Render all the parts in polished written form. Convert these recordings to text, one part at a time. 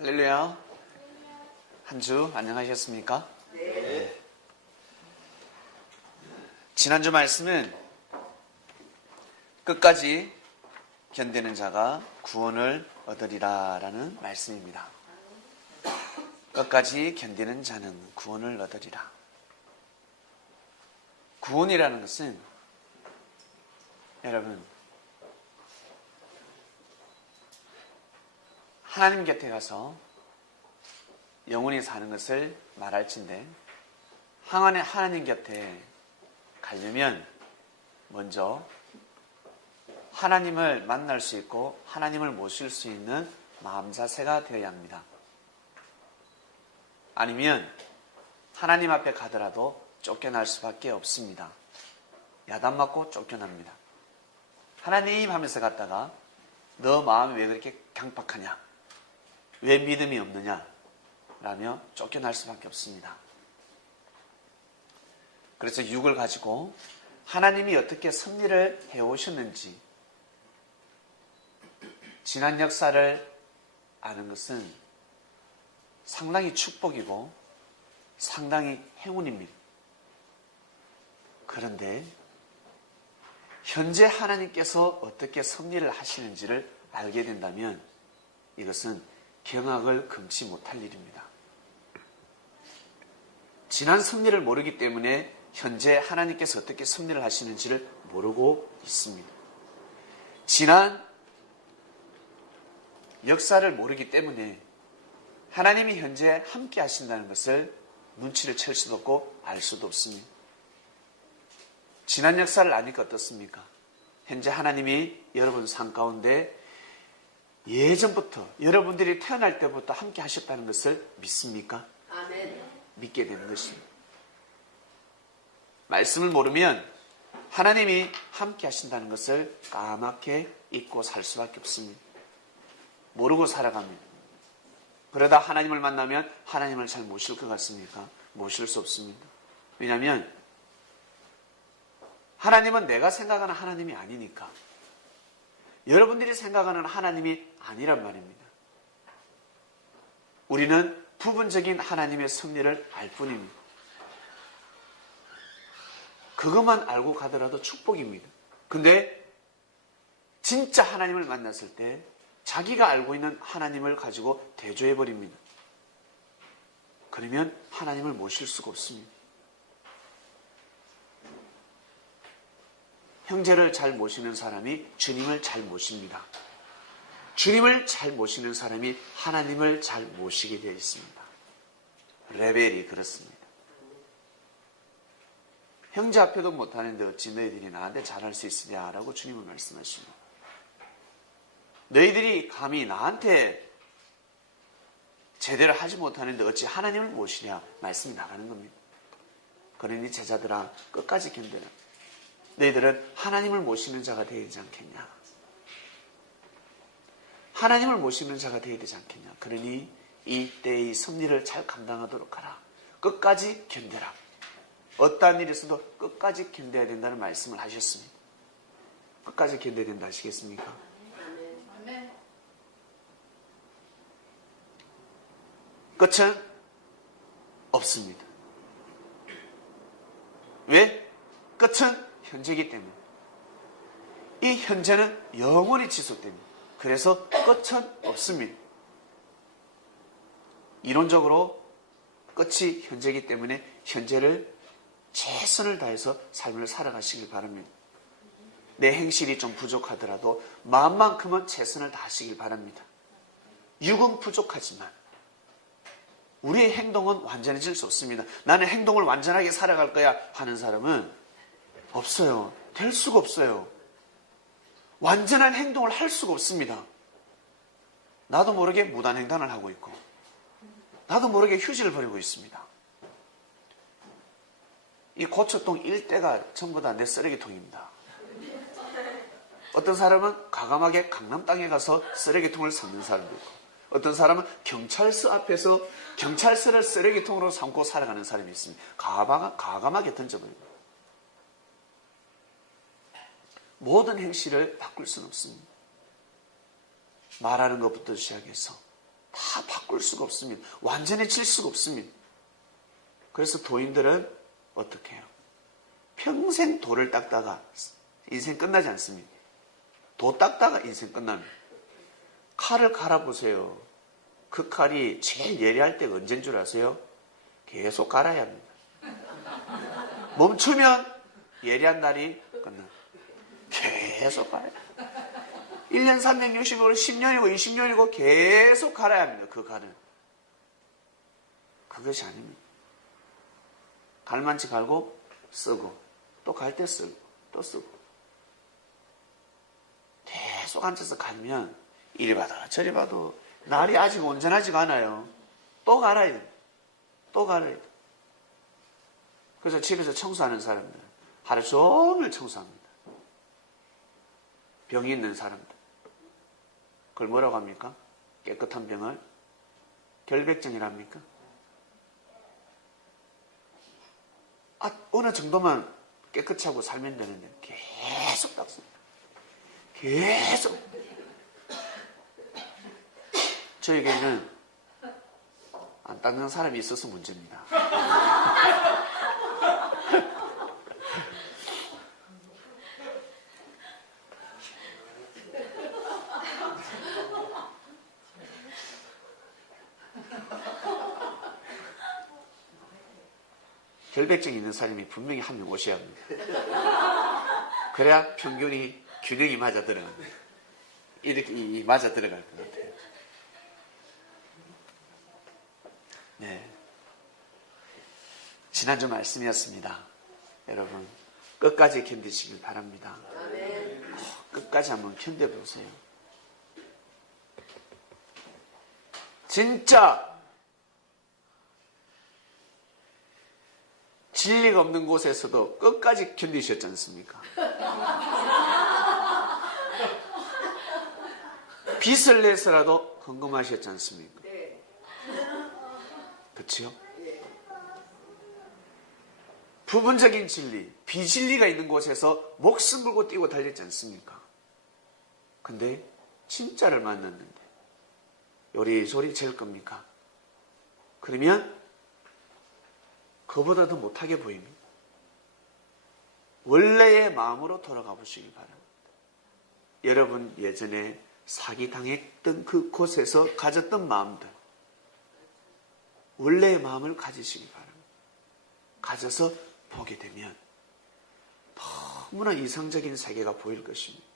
할렐루야. 한 주 안녕하셨습니까? 네. 지난주 말씀은 끝까지 견디는 자가 구원을 얻으리라 라는 말씀입니다. 끝까지 견디는 자는 구원을 얻으리라. 구원이라는 것은 여러분 하나님 곁에 가서 영원히 사는 것을 말할진데 하나님 곁에 가려면 먼저 하나님을 만날 수 있고 하나님을 모실 수 있는 마음 자세가 되어야 합니다. 아니면 하나님 앞에 가더라도 쫓겨날 수밖에 없습니다. 야단 맞고 쫓겨납니다. 하나님 하면서 갔다가 너 마음이 왜 그렇게 강팍하냐? 왜 믿음이 없느냐? 라며 쫓겨날 수밖에 없습니다. 그래서 육을 가지고 하나님이 어떻게 섭리를 해오셨는지 지난 역사를 아는 것은 상당히 축복이고 상당히 행운입니다. 그런데 현재 하나님께서 어떻게 섭리를 하시는지를 알게 된다면 이것은 경악을 금치 못할 일입니다. 지난 섭리를 모르기 때문에 현재 하나님께서 어떻게 섭리를 하시는지를 모르고 있습니다. 지난 역사를 모르기 때문에 하나님이 현재 함께 하신다는 것을 눈치를 챌 수도 없고 알 수도 없습니다. 지난 역사를 아니까 어떻습니까? 현재 하나님이 여러분 삶 가운데 예전부터 여러분들이 태어날 때부터 함께 하셨다는 것을 믿습니까? 아멘. 믿게 되는 것입니다. 말씀을 모르면 하나님이 함께 하신다는 것을 까맣게 잊고 살 수밖에 없습니다. 모르고 살아갑니다. 그러다 하나님을 만나면 하나님을 잘 모실 것 같습니까? 모실 수 없습니다. 왜냐하면 하나님은 내가 생각하는 하나님이 아니니까. 여러분들이 생각하는 하나님이 아니란 말입니다. 우리는 부분적인 하나님의 섭리를 알 뿐입니다. 그것만 알고 가더라도 축복입니다. 근데 진짜 하나님을 만났을 때 자기가 알고 있는 하나님을 가지고 대조해버립니다. 그러면 하나님을 모실 수가 없습니다. 형제를 잘 모시는 사람이 주님을 잘 모십니다. 주님을 잘 모시는 사람이 하나님을 잘 모시게 되어 있습니다. 레벨이 그렇습니다. 형제 앞에도 못하는데 어찌 너희들이 나한테 잘할 수 있으냐라고 주님은 말씀하십니다. 너희들이 감히 나한테 제대로 하지 못하는데 어찌 하나님을 모시냐 말씀이 나가는 겁니다. 그러니 제자들아 끝까지 견뎌라. 너희들은 하나님을 모시는 자가 되어야 되지 않겠냐. 하나님을 모시는 자가 되어야 되지 않겠냐. 그러니 이때의 섭리를 잘 감당하도록 하라. 끝까지 견뎌라. 어떠한 일이 있어도 끝까지 견뎌야 된다는 말씀을 하셨습니다. 끝까지 견뎌야 된다 하시겠습니까? 아멘. 끝은 없습니다. 왜? 끝은 현재이기 때문에. 이 현재는 영원히 지속됩니다. 그래서 끝은 없습니다. 이론적으로 끝이 현재이기 때문에 현재를 최선을 다해서 삶을 살아가시길 바랍니다. 내 행실이 좀 부족하더라도 마음만큼은 최선을 다하시길 바랍니다. 육은 부족하지만 우리의 행동은 완전해질 수 없습니다. 나는 행동을 완전하게 살아갈 거야 하는 사람은 없어요. 될 수가 없어요. 완전한 행동을 할 수가 없습니다. 나도 모르게 무단횡단을 하고 있고 나도 모르게 휴지를 버리고 있습니다. 이 고척동 일대가 전부 다 내 쓰레기통입니다. 어떤 사람은 과감하게 강남 땅에 가서 쓰레기통을 섞는 사람도 있고 어떤 사람은 경찰서 앞에서 경찰서를 쓰레기통으로 삼고 살아가는 사람이 있습니다. 과감하게 던져버립니다. 모든 행실을 바꿀 수는 없습니다. 말하는 것부터 시작해서 다 바꿀 수가 없습니다. 완전해질 수가 없습니다. 그래서 도인들은 어떻게 해요? 평생 돌을 닦다가 인생 끝나지 않습니다. 도 닦다가 인생 끝납니다. 칼을 갈아보세요. 그 칼이 제일 예리할 때가 언제인 줄 아세요? 계속 갈아야 합니다. 멈추면 예리한 날이 끝나. 계속 갈아야 합니다. 1년 365일 10년이고 20년이고 계속 갈아야 합니다. 그 칼은. 그것이 아닙니다. 갈만치 갈고 쓰고 또 갈 때 쓰고 또 쓰고 계속 앉아서 갈면 이리 봐도 저리 봐도 날이 아직 온전하지가 않아요. 또 갈아야 돼. 또 갈아야 돼. 그래서 집에서 청소하는 사람들 하루 종일 청소합니다. 병이 있는 사람들 그걸 뭐라고 합니까? 깨끗한 병을 결백증이랍니까? 어느 정도만 깨끗이 하고 살면 되는데 계속 닦습니다. 계속. 저에게는 안 닦는 사람이 있어서 문제입니다. 결백증 있는 사람이 분명히 한 명 오셔야 합니다. 그래야 평균이 균형이 맞아 들어갑니다. 이렇게 맞아 들어갈 것 같아요. 네. 지난주 말씀이었습니다. 여러분 끝까지 견디시길 바랍니다. 끝까지 한번 견뎌보세요. 진짜 진리가 없는 곳에서도 끝까지 견디셨지 않습니까? 빚을 내서라도 헌금하셨지 않습니까? 그렇죠? 부분적인 진리, 비진리가 있는 곳에서 목숨 걸고 뛰고 달렸지 않습니까? 근데 진짜를 만났는데 요리조리 잴 겁니까? 그러면 그보다 더 못하게 보입니다. 원래의 마음으로 돌아가 보시기 바랍니다. 여러분 예전에 사기당했던 그곳에서 가졌던 마음들 원래의 마음을 가지시기 바랍니다. 가져서 보게 되면 너무나 이상적인 세계가 보일 것입니다.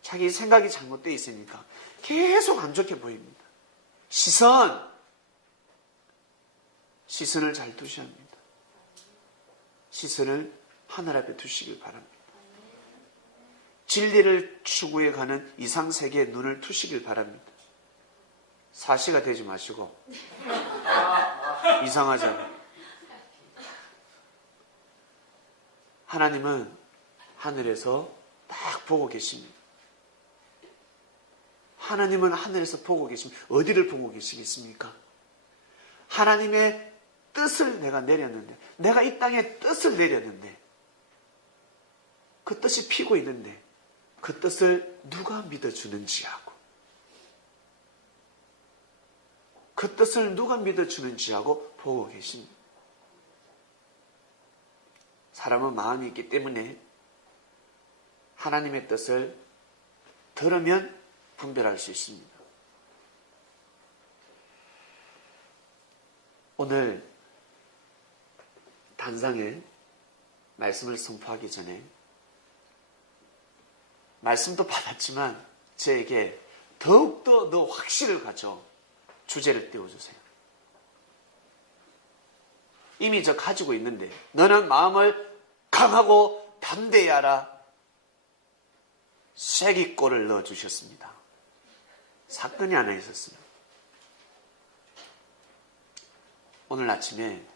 자기 생각이 잘못되어 있으니까 계속 안 좋게 보입니다. 시선을 잘 두셔야 합니다. 시선을 하늘 앞에 두시길 바랍니다. 진리를 추구해 가는 이상세계에 눈을 두시길 바랍니다. 사시가 되지 마시고 이상하잖아요. 하나님은 하늘에서 딱 보고 계십니다. 하나님은 하늘에서 보고 계십니다. 어디를 보고 계시겠습니까? 하나님의 뜻을 내가 내렸는데, 내가 이 땅에 뜻을 내렸는데, 그 뜻이 피고 있는데, 그 뜻을 누가 믿어주는지 하고, 그 뜻을 누가 믿어주는지 하고 보고 계십니다. 사람은 마음이 있기 때문에 하나님의 뜻을 들으면 분별할 수 있습니다. 오늘 단상에 말씀을 선포하기 전에 말씀도 받았지만 저에게 더욱더 더 확신을 가져 주제를 띄워주세요. 이미 저 가지고 있는데 너는 마음을 강하고 담대히 하라. 쐐기꼴을 넣어주셨습니다. 사건이 하나 있었습니다. 오늘 아침에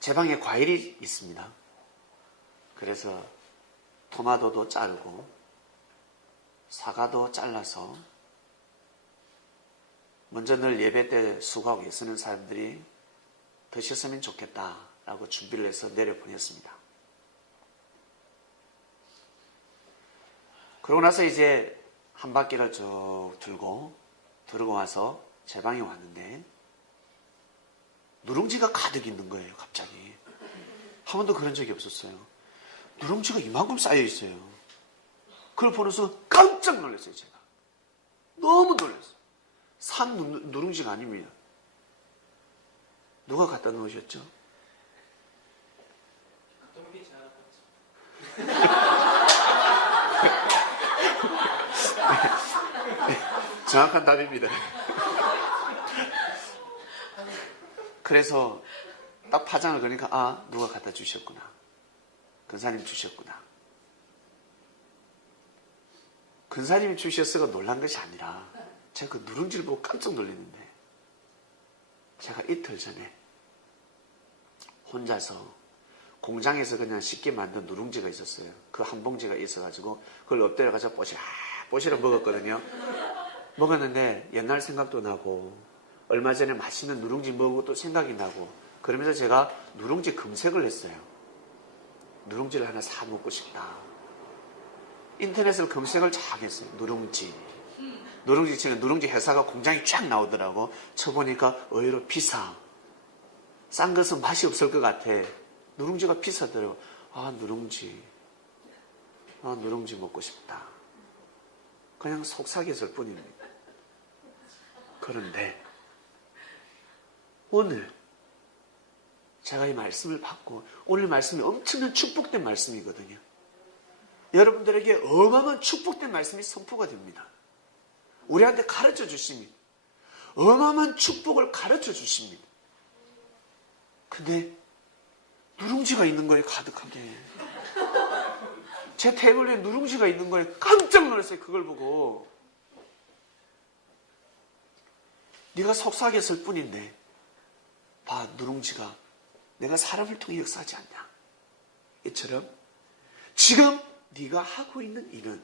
제 방에 과일이 있습니다. 그래서 토마토도 자르고 사과도 잘라서 먼저 늘 예배 때 수고하고 애쓰는 사람들이 드셨으면 좋겠다라고 준비를 해서 내려보냈습니다. 그러고 나서 이제 한 바퀴를 쭉 들고 와서 제 방에 왔는데 누룽지가 가득 있는 거예요. 갑자기. 한 번도 그런 적이 없었어요. 누룽지가 이만큼 쌓여 있어요. 그걸 보면서 깜짝 놀랐어요. 제가. 너무 놀랐어요. 산 누룽지가 아닙니다. 누가 갖다 놓으셨죠? 정확한 답입니다. 그래서 딱 파장을 거니까 아, 누가 갖다 주셨구나. 근사님 주셨구나. 근사님이 주셨어가 놀란 것이 아니라 제가 그 누룽지를 보고 깜짝 놀랐는데 제가 이틀 전에 혼자서 공장에서 그냥 쉽게 만든 누룽지가 있었어요. 그 한 봉지가 있어가지고 그걸 엎드려가지고 뽀시락 먹었거든요. 먹었는데 옛날 생각도 나고 얼마 전에 맛있는 누룽지 먹은 것도 생각이 나고 그러면서 제가 누룽지 검색을 했어요. 누룽지를 하나 사 먹고 싶다. 인터넷을 검색을 쫙 했어요. 누룽지 치면 누룽지 회사가 공장이 쫙 나오더라고. 쳐보니까 의외로 비싸. 싼 것은 맛이 없을 것 같아. 누룽지가 비싸더라고. 아, 누룽지 먹고 싶다. 그냥 속삭였을 뿐입니다. 그런데 오늘 제가 이 말씀을 받고 오늘 말씀이 엄청난 축복된 말씀이거든요. 여러분들에게 어마어마한 축복된 말씀이 선포가 됩니다. 우리한테 가르쳐 주십니다. 어마어마한 축복을 가르쳐 주십니다. 근데 누룽지가 있는 거에 가득하게 제 테이블 위에 누룽지가 있는 거에 깜짝 놀랐어요. 그걸 보고 네가 속삭였을 뿐인데 봐, 누룽지가 내가 사람을 통해 역사하지 않냐. 이처럼 지금 네가 하고 있는 일은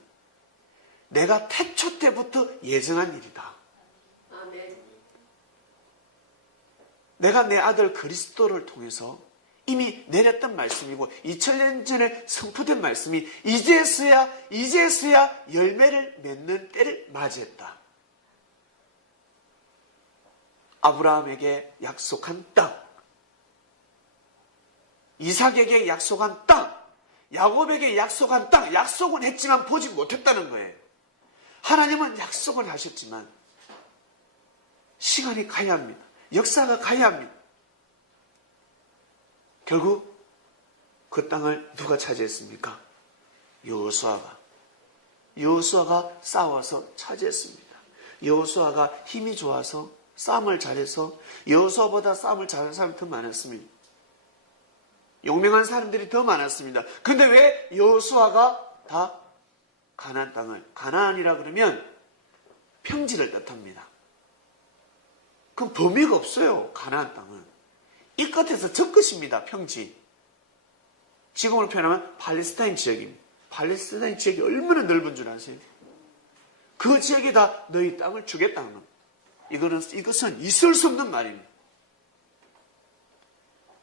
내가 태초 때부터 예정한 일이다. 아멘. 내가 내 아들 그리스도를 통해서 이미 내렸던 말씀이고 2000년 전에 선포된 말씀이 이제서야 열매를 맺는 때를 맞이했다. 아브라함에게 약속한 땅, 이삭에게 약속한 땅, 야곱에게 약속한 땅, 약속은 했지만 보지 못했다는 거예요. 하나님은 약속을 하셨지만 시간이 가야 합니다. 역사가 가야 합니다. 결국 그 땅을 누가 차지했습니까? 여호수아가 싸워서 차지했습니다. 여호수아가 힘이 좋아서 싸움을 잘해서 여호수아보다 싸움을 잘하는 사람이 더 많았습니다. 용맹한 사람들이 더 많았습니다. 근데 왜 여호수아가 다 가나안 땅을, 가나안이라 그러면 평지를 뜻합니다. 그럼 범위가 없어요. 가나안 땅은 이 끝에서 저 끝입니다. 평지. 지금으로 표현하면 팔레스타인 지역입니다. 팔레스타인 지역이 얼마나 넓은 줄 아세요? 그 지역에다 너희 땅을 주겠다는 겁니다. 이것은 있을 수 없는 말입니다.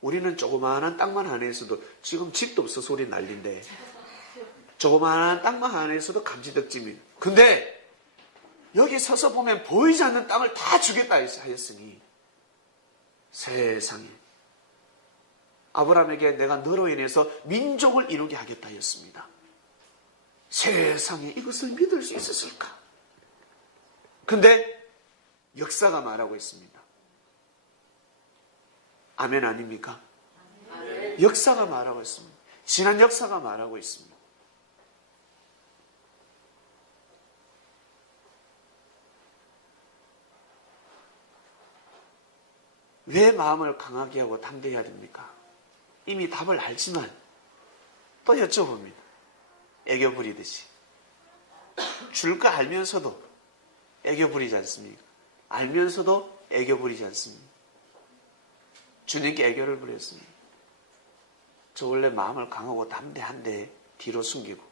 우리는 조그마한 땅만 안에서도 지금 집도 없어서 우리 난리인데 조그마한 땅만 안에서도 감지덕집입니다. 근데 여기 서서 보면 보이지 않는 땅을 다 주겠다 하였으니 세상에 아브라함에게 내가 너로 인해서 민족을 이루게 하겠다 하였습니다. 세상에 이것을 믿을 수 있었을까? 근데 역사가 말하고 있습니다. 아멘 아닙니까? 아멘. 역사가 말하고 있습니다. 지난 역사가 말하고 있습니다. 왜 마음을 강하게 하고 담대해야 됩니까? 이미 답을 알지만 또 여쭤봅니다. 애교 부리듯이. 줄 거 알면서도 애교 부리지 않습니까? 알면서도 애교 부리지 않습니까? 주님께 애교를 부렸습니다. 저 원래 마음을 강하고 담대한데 뒤로 숨기고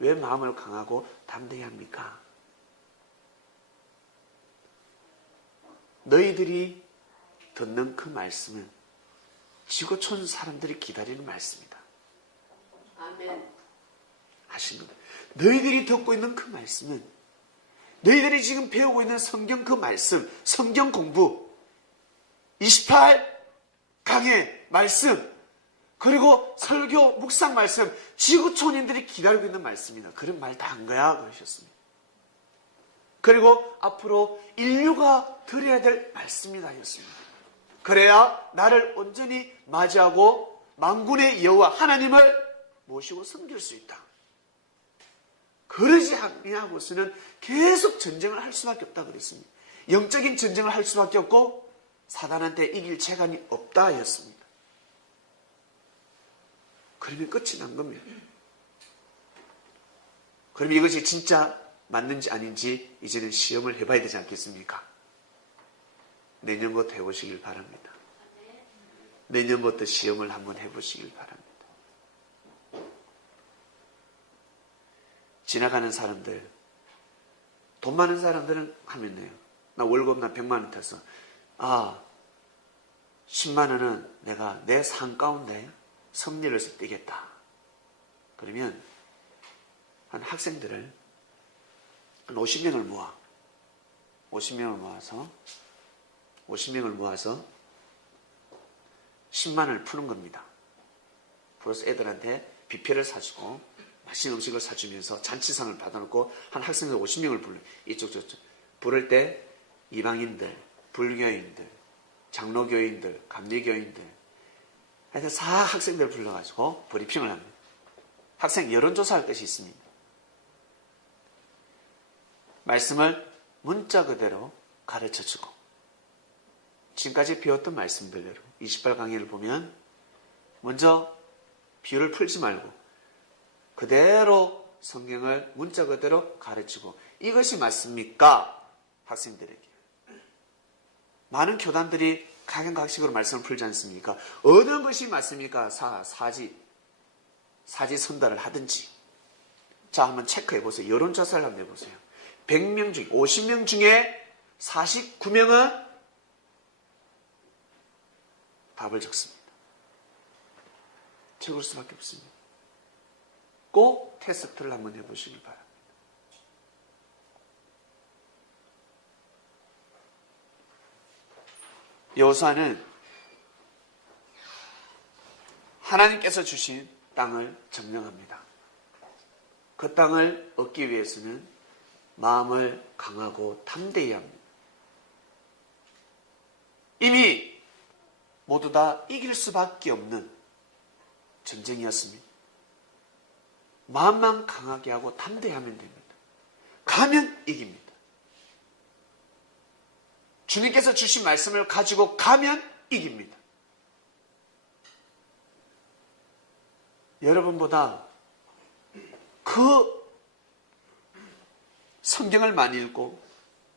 왜 마음을 강하고 담대해야 합니까? 너희들이 듣는 그 말씀은 지구촌 사람들이 기다리는 말씀이다. 아멘. 하신 겁니다. 너희들이 듣고 있는 그 말씀은 너희들이 지금 배우고 있는 성경 그 말씀, 성경 공부 28강의 말씀 그리고 설교 묵상 말씀 지구촌인들이 기다리고 있는 말씀이다. 그런 말 다 한 거야 그러셨습니다. 그리고 앞으로 인류가 들어야 될 말씀이다 하셨습니다. 그래야 나를 온전히 맞이하고 만군의 여호와 하나님을 모시고 섬길 수 있다. 그러지 아니하고서는 계속 전쟁을 할 수밖에 없다 그랬습니다. 영적인 전쟁을 할 수밖에 없고 사단한테 이길 재간이 없다 하였습니다. 그러면 끝이 난 겁니다. 그럼 이것이 진짜 맞는지 아닌지 이제는 시험을 해봐야 되지 않겠습니까? 내년부터 해보시길 바랍니다. 내년부터 시험을 한번 해보시길 바랍니다. 지나가는 사람들, 돈 많은 사람들은 하면 돼요. 나 월급 나 100만 원 탔어. 10만 원은 내가 내 삶 가운데 섭리를 해서 떼겠다. 그러면 한 학생들을 한 50명을 모아. 50명을 모아서 10만 원을 푸는 겁니다. 플러스 애들한테 뷔페를 사주고 맛있는 음식을 사주면서 잔치상을 받아놓고 한 학생들 50명을 불러요. 이쪽 저쪽. 부를 때 이방인들, 불교인들, 장로교인들, 감리교인들 하여튼 학생들 불러가지고 브리핑을 합니다. 학생 여론조사할 것이 있습니다. 말씀을 문자 그대로 가르쳐주고 지금까지 배웠던 말씀들대로 28강의를 보면 먼저 비유를 풀지 말고 그대로 성경을 문자 그대로 가르치고 이것이 맞습니까? 학생들에게. 많은 교단들이 각양각식으로 말씀을 풀지 않습니까? 어느 것이 맞습니까? 사지 선달을 하든지. 자, 한번 체크해 보세요. 여론조사를 한번 해보세요. 100명 중에 50명 중에 49명은 답을 적습니다. 적을 수밖에 없습니다. 꼭 테스트를 한번 해보시길 바랍니다. 여호수아는 하나님께서 주신 땅을 점령합니다. 그 땅을 얻기 위해서는 마음을 강하고 담대해야 합니다. 이미 모두 다 이길 수밖에 없는 전쟁이었습니다. 마음만 강하게 하고 담대하면 됩니다. 가면 이깁니다. 주님께서 주신 말씀을 가지고 가면 이깁니다. 여러분보다 그 성경을 많이 읽고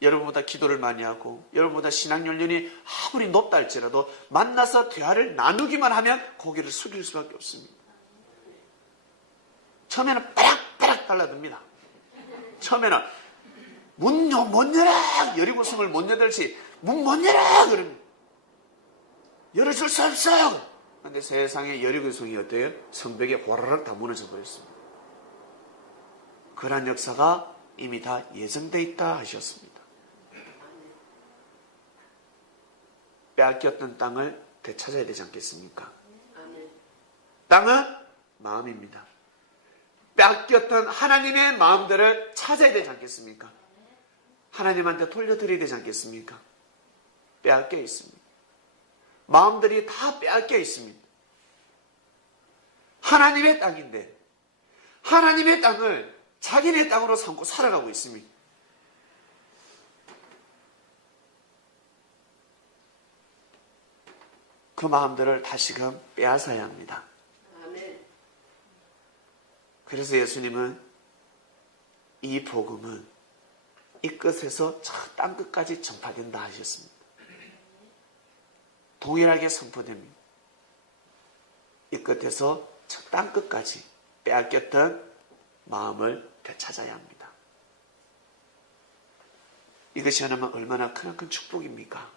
여러분보다 기도를 많이 하고 여러분보다 신앙 연륜이 아무리 높다 할지라도 만나서 대화를 나누기만 하면 고개를 숙일 수밖에 없습니다. 처음에는 빠락빠락 달라듭니다. 처음에는 문 못 열어! 여리고성을 못 열듯이 문 못 열어! 그러면 열어줄 수 없어요. 그런데 세상에 여리고성이 어때요? 성벽에 호라락 다 무너져 버렸습니다. 그러한 역사가 이미 다 예정되어 있다 하셨습니다. 빼앗겼던 땅을 되찾아야 되지 않겠습니까? 땅은 마음입니다. 빼앗겼던 하나님의 마음들을 찾아야 되지 않겠습니까? 하나님한테 돌려드려야 되지 않겠습니까? 빼앗겨 있습니다. 마음들이 다 빼앗겨 있습니다. 하나님의 땅인데 하나님의 땅을 자기네 땅으로 삼고 살아가고 있습니다. 그 마음들을 다시금 빼앗아야 합니다. 그래서 예수님은 이 복음은 이 끝에서 저 땅끝까지 전파된다 하셨습니다. 동일하게 선포됩니다. 이 끝에서 저 땅끝까지 빼앗겼던 마음을 되찾아야 합니다. 이것이 하나만 얼마나 큰 축복입니까?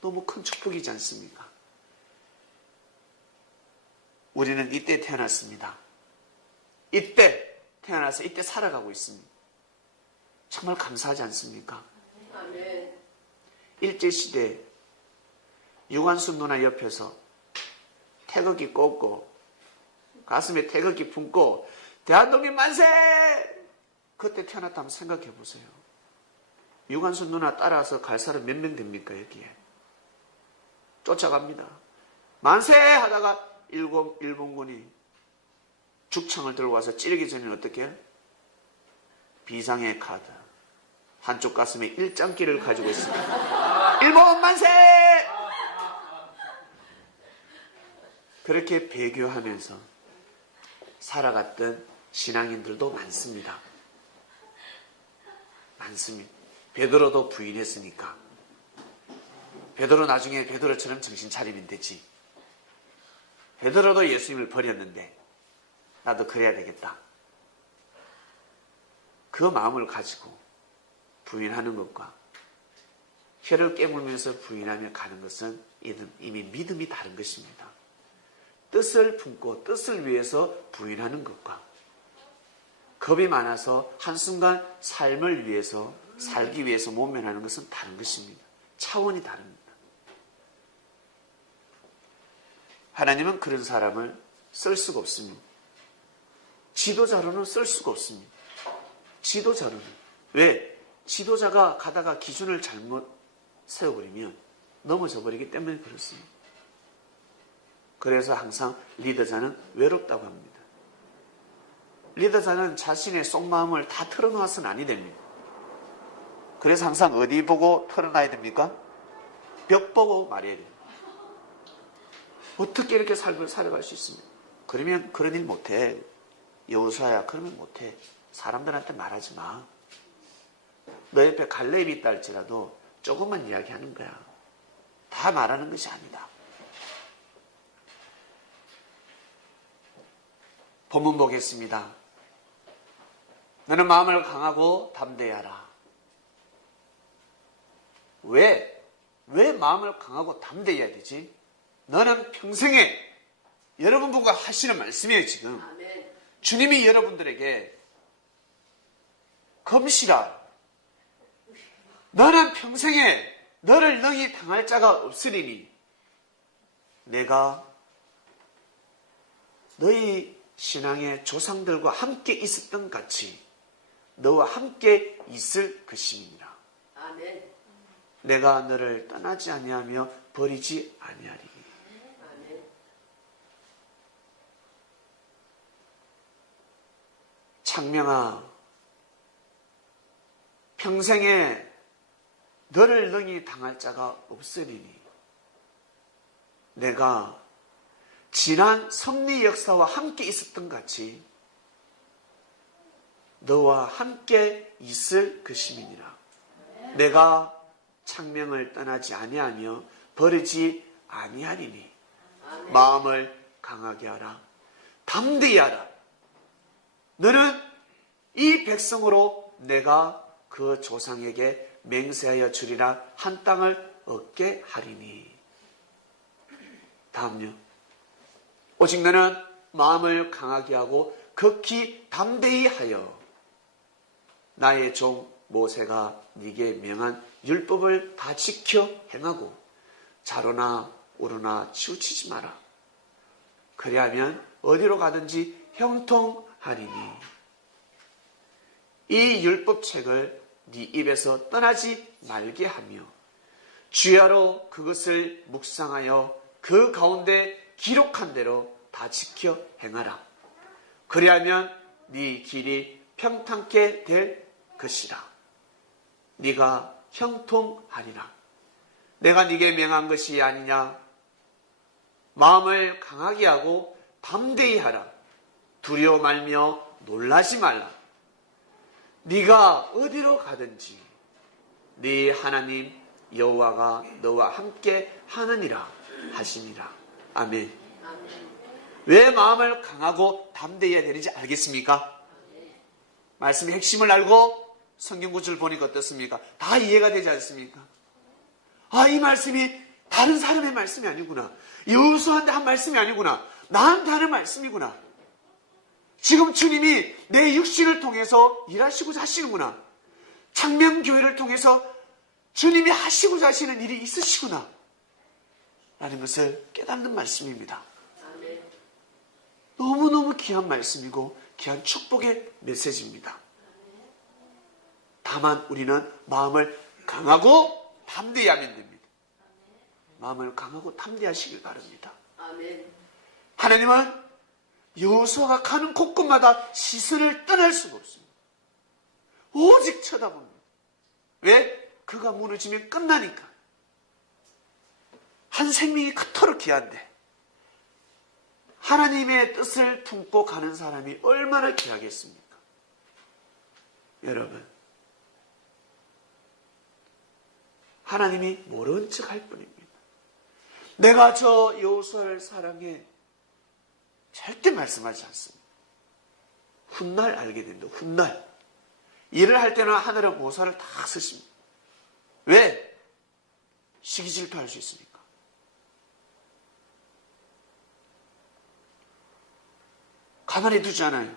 너무 큰 축복이지 않습니까? 우리는 이때 태어났습니다. 이때 태어나서 이때 살아가고 있습니다. 정말 감사하지 않습니까? 아멘. 일제시대 유관순 누나 옆에서 태극기 꽂고 가슴에 태극기 품고 대한독립 만세! 그때 태어났다면 생각해 보세요. 유관순 누나 따라서 갈 사람 몇 명 됩니까 여기에? 쫓아갑니다. 만세! 하다가 일본군이 죽창을 들고 와서 찌르기 전에 어떻게 해요? 비상의 카드. 한쪽 가슴에 일장기를 가지고 있습니다. 일본 만세! 그렇게 배교하면서 살아갔던 신앙인들도 많습니다. 많습니다. 베드로도 부인했으니까. 베드로 나중에 베드로처럼 정신 차리면 되지. 베드로도 예수님을 버렸는데 나도 그래야 되겠다. 그 마음을 가지고 부인하는 것과 혀를 깨물면서 부인하며 가는 것은 이미 믿음이 다른 것입니다. 뜻을 품고 뜻을 위해서 부인하는 것과 겁이 많아서 한순간 삶을 위해서 살기 위해서 모면하는 것은 다른 것입니다. 차원이 다릅니다. 하나님은 그런 사람을 쓸 수가 없습니다. 지도자로는 쓸 수가 없습니다. 지도자로는. 왜? 지도자가 가다가 기준을 잘못 세워버리면 넘어져 버리기 때문에 그렇습니다. 그래서 항상 리더자는 외롭다고 합니다. 리더자는 자신의 속마음을 다 털어놓아서는 아니 됩니다. 그래서 항상 어디 보고 털어놔야 됩니까? 벽 보고 말해야 돼요. 어떻게 이렇게 삶을 살아갈 수 있습니까? 그러면 그런 일 못해. 여호수아야 그러면 못해. 사람들한테 말하지 마. 너 옆에 갈렙이 있다 할지라도 조금만 이야기하는 거야. 다 말하는 것이 아니다. 본문 보겠습니다. 너는 마음을 강하고 담대하라. 왜 마음을 강하고 담대해야 되지? 너는 평생에 여러분 보고 하시는 말씀이에요 지금. 아멘. 주님이 여러분들에게 검시라. 너는 평생에 너를 능히 당할 자가 없으리니 내가 너희 신앙의 조상들과 함께 있었던 같이 너와 함께 있을 것임이니라. 아멘. 내가 너를 떠나지 아니하며 버리지 아니하리니. 아멘. 창명아, 평생에 너를 능히 당할 자가 없으리니 내가 지난 섭리 역사와 함께 있었던 같이 너와 함께 있을 것임이니라. 내가 창명을 떠나지 아니하며 버리지 아니하리니 마음을 강하게 하라. 담대히 하라. 너는 이 백성으로 내가 그 조상에게 맹세하여 주리라 한 땅을 얻게 하리니. 다음요. 오직 너는 마음을 강하게 하고 극히 담대히 하여 나의 종 모세가 네게 명한 율법을 다 지켜 행하고 좌로나 우로나 치우치지 마라. 그리하면 어디로 가든지 형통하리니. 이 율법책을 네 입에서 떠나지 말게 하며 주야로 그것을 묵상하여 그 가운데 기록한 대로 다 지켜 행하라. 그리하면 네 길이 평탄케 될 것이라. 네가 형통하리라. 내가 네게 명한 것이 아니냐. 마음을 강하게 하고 담대히 하라. 두려워 말며 놀라지 말라. 네가 어디로 가든지 네 하나님 여호와가 너와 함께 하느니라 하시니라. 아멘. 아멘. 왜 마음을 강하고 담대해야 되는지 알겠습니까? 말씀의 핵심을 알고 성경 구절을 보니까 어떻습니까? 다 이해가 되지 않습니까? 아, 이 말씀이 다른 사람의 말씀이 아니구나. 여호수아한테 한 말씀이 아니구나. 나한테 하는 말씀이구나. 지금 주님이 내 육신을 통해서 일하시고자 하시는구나. 창명교회를 통해서 주님이 하시고자 하시는 일이 있으시구나 라는 것을 깨닫는 말씀입니다. 아멘. 너무너무 귀한 말씀이고 귀한 축복의 메시지입니다. 다만 우리는 마음을 강하고 담대히 하면 됩니다. 마음을 강하고 담대하시길 바랍니다. 아멘. 하나님은 여호수아가 가는 곳곳마다 시선을 떠날 수가 없습니다. 오직 쳐다봅니다. 왜? 그가 무너지면 끝나니까. 한 생명이 그토록 귀한데 하나님의 뜻을 품고 가는 사람이 얼마나 귀하겠습니까? 여러분, 하나님이 모른 척 할 뿐입니다. 내가 저 여호수아를 사랑해 절대 말씀하지 않습니다. 훗날 알게 된다. 훗날. 일을 할 때는 하늘의 모사를 다 쓰십니다. 왜? 시기 질투할 수 있으니까. 가만히 두지 않아요.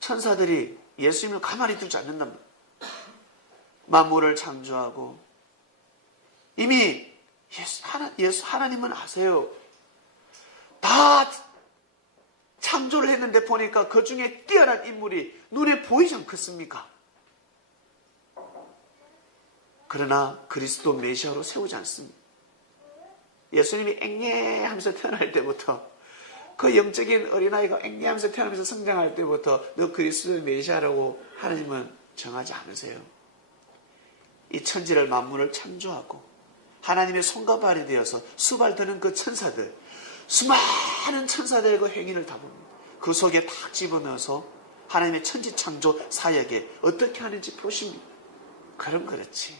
천사들이 예수님을 가만히 두지 않는단 말이에요. 만물을 창조하고 이미 하나님은 아세요. 다 창조를 했는데 보니까 그 중에 뛰어난 인물이 눈에 보이지 않겠습니까? 그러나 그리스도 메시아로 세우지 않습니다. 예수님이 앵예하면서 태어날 때부터 그 영적인 어린아이가 앵예하면서 태어나면서 성장할 때부터 너 그리스도 메시아라고 하나님은 정하지 않으세요. 이 천지를 만물을 창조하고 하나님의 손과 발이 되어서 수발드는 그 천사들, 수많은 천사들의 그 행위를 다 봅니다. 그 속에 탁 집어넣어서 하나님의 천지 창조 사역에 어떻게 하는지 보십니다. 그럼 그렇지.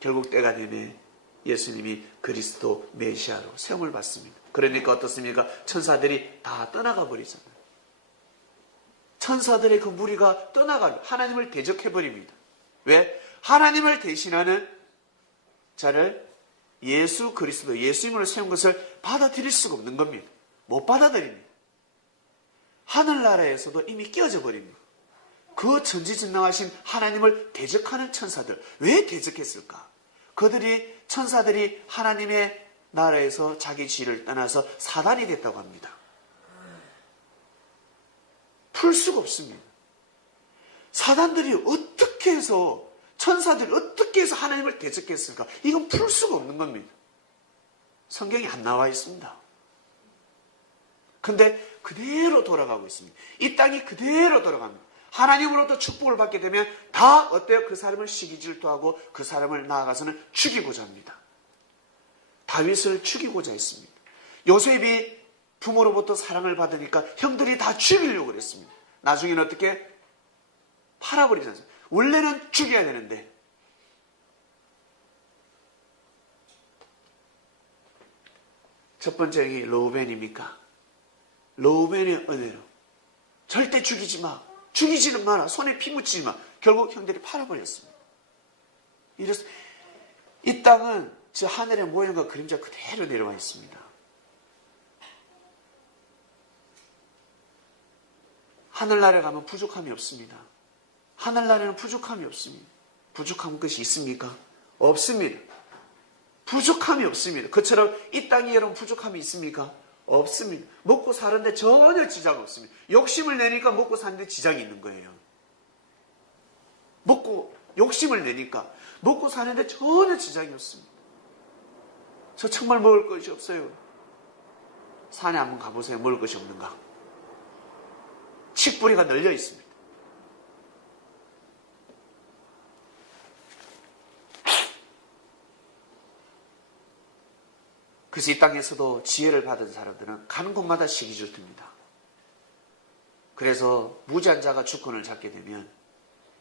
결국 때가 되면 예수님이 그리스도 메시아로 세움을 받습니다. 그러니까 어떻습니까? 천사들이 다 떠나가 버리잖아요. 천사들의 그 무리가 떠나가 하나님을 대적해버립니다. 왜? 하나님을 대신하는 자를 예수 그리스도 예수님으로 세운 것을 받아들일 수가 없는 겁니다. 못 받아들입니다. 하늘나라에서도 이미 끼어져 버립니다. 그 전지전능하신 하나님을 대적하는 천사들, 왜 대적했을까? 천사들이 하나님의 나라에서 자기 지위를 떠나서 사단이 됐다고 합니다. 풀 수가 없습니다. 사단들이 어떻게 해서, 천사들이 어떻게 해서 하나님을 대적했을까? 이건 풀 수가 없는 겁니다. 성경에 안 나와 있습니다. 근데 그대로 돌아가고 있습니다. 이 땅이 그대로 돌아갑니다. 하나님으로부터 축복을 받게 되면 다 어때요? 그 사람을 시기질투하고 그 사람을 나아가서는 죽이고자 합니다. 다윗을 죽이고자 했습니다. 요셉이 부모로부터 사랑을 받으니까 형들이 다 죽이려고 그랬습니다. 나중에는 어떻게? 팔아버리지 않습니까? 원래는 죽여야 되는데 첫 번째 형이 르우벤입니까? 르우벤의 은혜로 절대 죽이지 마. 죽이지는 마라. 손에 피 묻히지 마. 결국 형들이 팔아버렸습니다. 이래서 이 땅은 저 하늘의 모양과 그림자 그대로 내려와 있습니다. 하늘나라에 가면 부족함이 없습니다. 하늘나라에는 부족함이 없습니다. 부족한 것이 있습니까? 없습니다. 부족함이 없습니다. 그처럼 이 땅에 여러분 부족함이 있습니까? 없습니다. 먹고 사는데 전혀 지장 없습니다. 욕심을 내니까 먹고 사는데 지장이 있는 거예요. 욕심을 내니까 먹고 사는데 전혀 지장이 없습니다. 저 정말 먹을 것이 없어요. 산에 한번 가보세요. 먹을 것이 없는가? 칡뿌리가 널려 있습니다. 그래서 이 땅에서도 지혜를 받은 사람들은 가는 곳마다 시기질투입니다. 그래서 무지한 자가 주권을 잡게 되면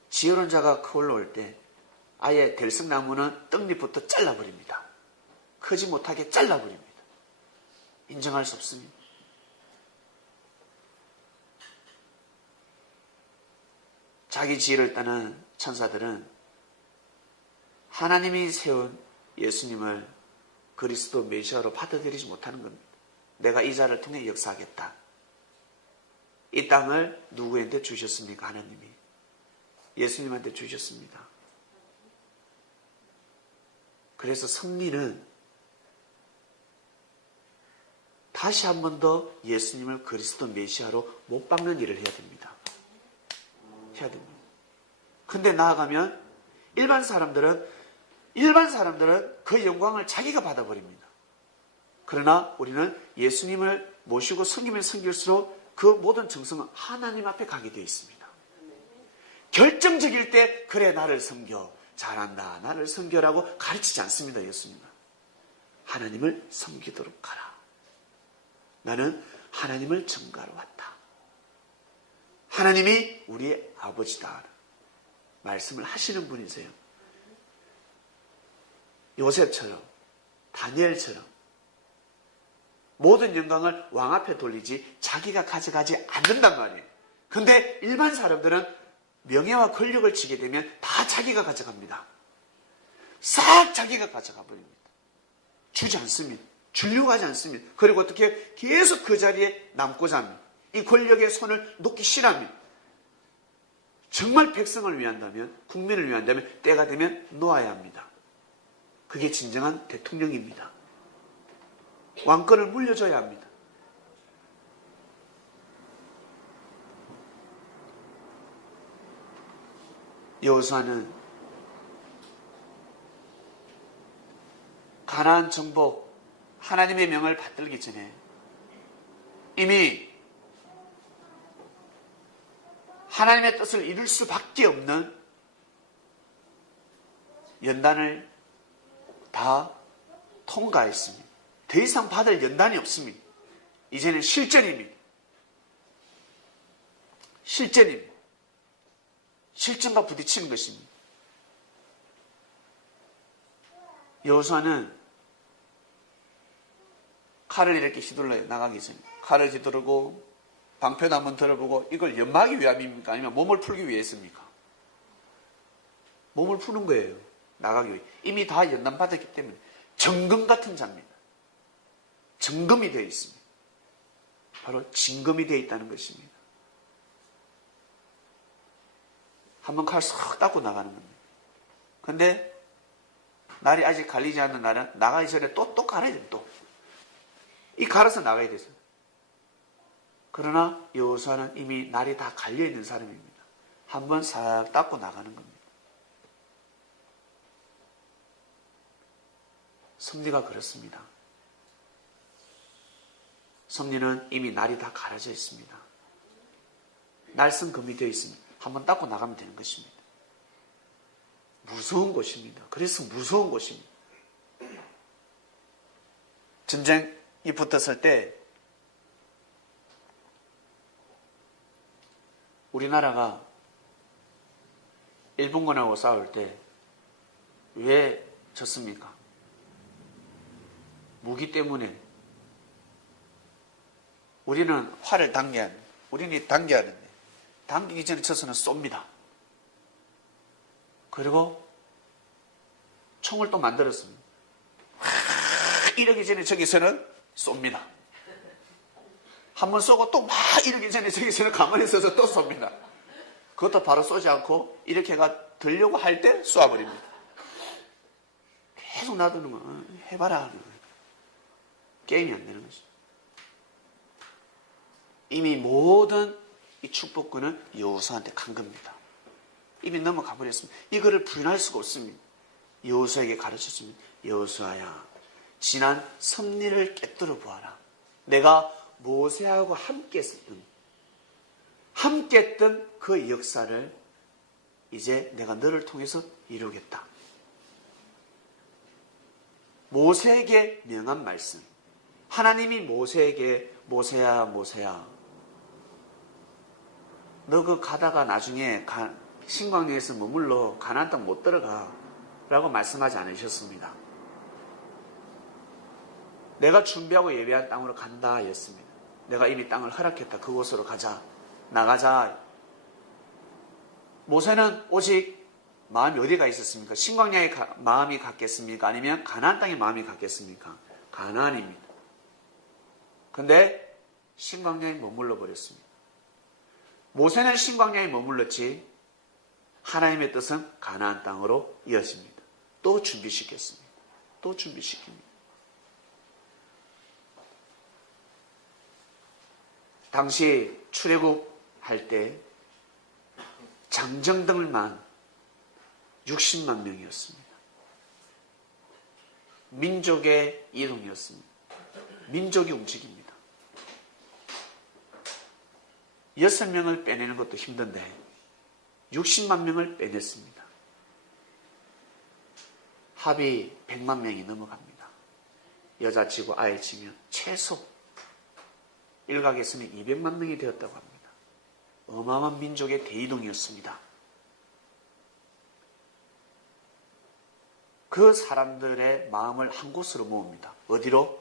지혜로운 자가 올라올 때 아예 들쑥나무는 떡잎부터 잘라버립니다. 크지 못하게 잘라버립니다. 인정할 수 없습니다. 자기 지혜를 따는 천사들은 하나님이 세운 예수님을 그리스도 메시아로 받아들이지 못하는 겁니다. 내가 이 자를 통해 역사하겠다. 이 땅을 누구한테 주셨습니까? 하나님이. 예수님한테 주셨습니다. 그래서 승리는 다시 한 번 더 예수님을 그리스도 메시아로 못 박는 일을 해야 됩니다. 해야 됩니다. 근데 나아가면 일반 사람들은 그 영광을 자기가 받아버립니다. 그러나 우리는 예수님을 모시고 섬기면 섬길수록 그 모든 정성은 하나님 앞에 가게 되어 있습니다. 결정적일 때 그래 나를 섬겨 잘한다 나를 섬겨라고 가르치지 않습니다. 예수님은 하나님을 섬기도록 하라. 나는 하나님을 전가로 왔다. 하나님이 우리의 아버지다 말씀을 하시는 분이세요. 요셉처럼 다니엘처럼 모든 영광을 왕 앞에 돌리지 자기가 가져가지 않는단 말이에요. 근데 일반 사람들은 명예와 권력을 지게 되면 다 자기가 가져갑니다. 싹 자기가 가져가 버립니다. 주지 않습니다. 주려고 하지 않습니다. 그리고 어떻게 계속 그 자리에 남고자 합니다. 이 권력의 손을 놓기 싫어합니다. 정말 백성을 위한다면, 국민을 위한다면 때가 되면 놓아야 합니다. 그게 진정한 대통령입니다. 왕권을 물려줘야 합니다. 여호수아는 가나안 정복 하나님의 명을 받들기 전에 이미 하나님의 뜻을 이룰 수밖에 없는 연단을 다 통과했습니다. 더 이상 받을 연단이 없습니다. 이제는 실전입니다. 실전입니다. 실전과 부딪히는 것입니다. 여호수아는 칼을 이렇게 휘둘러요. 나가기 전에. 칼을 휘두르고 방패도 한번 들어보고 이걸 연마하기 위함입니까? 아니면 몸을 풀기 위해서입니까? 몸을 푸는 거예요. 나가기 위해. 이미 다 연단받았기 때문에 정금 같은 자입니다. 정금이 되어 있습니다. 바로 진금이 되어 있다는 것입니다. 한번 칼 싹 닦고 나가는 겁니다. 근데 날이 아직 갈리지 않는 날은 나가기 전에 또 갈아야 됩니다. 또. 이 갈아서 나가야 돼서. 그러나 여호수아는 이미 날이 다 갈려있는 사람입니다. 한번 싹 닦고 나가는 겁니다. 섭리가 그렇습니다. 섭리는 이미 날이 다 갈아져 있습니다. 날선 금이 되어 있습니다. 한번 닦고 나가면 되는 것입니다. 무서운 곳입니다. 그래서 무서운 곳입니다. 전쟁이 붙었을 때 우리나라가 일본군하고 싸울 때 왜 졌습니까? 무기 때문에. 우리는 활을 당겨야 합니다. 우리는 당겨야 하는데 당기기 전에 저서는 쏩니다. 그리고 총을 또 만들었습니다. 이러기 전에 저기서는 쏩니다. 한번 쏘고 또 막 이러기 전에 저기서는 가만히 있어서 또 쏩니다. 그것도 바로 쏘지 않고 이렇게 들려고 할 때 쏘아버립니다. 계속 놔두는 거 해봐라 하는 거예요. 게임이 안 되는 것이죠. 이미 모든 이 축복권은 여호수아한테 간 겁니다. 이미 넘어가 버렸습니다. 이거를 부인할 수가 없습니다. 여호수아에게 가르쳤습니다. 여호수아야, 지난 섭리를 깨뜨려 보아라. 내가 모세하고 함께 했던 그 역사를 이제 내가 너를 통해서 이루겠다. 모세에게 명한 말씀. 하나님이 모세에게 모세야 너 그 가다가 나중에 신광야에서 머물러 가나안 땅 못 들어가 라고 말씀하지 않으셨습니다. 내가 준비하고 예배한 땅으로 간다 였습니다. 내가 이미 땅을 허락했다. 그곳으로 가자. 나가자. 모세는 오직 마음이 어디가 있었습니까? 신광야에 마음이 갔겠습니까? 아니면 가나안 땅에 마음이 갔겠습니까? 가나안입니다. 근데 신광야에 머물러 버렸습니다. 모세는 신광야에 머물렀지 하나님의 뜻은 가나안 땅으로 이어집니다. 또 준비시켰습니다. 또 준비시킵니다. 당시 출애굽할 때 장정들만 60만 명이었습니다. 민족의 이동이었습니다. 민족이 움직입니다. 6명을 빼내는 것도 힘든데 60만 명을 빼냈습니다. 합이 100만 명이 넘어갑니다. 여자 치고 아이 치면 최소 일각에서는 200만 명이 되었다고 합니다. 어마어마한 민족의 대이동이었습니다. 그 사람들의 마음을 한 곳으로 모읍니다. 어디로?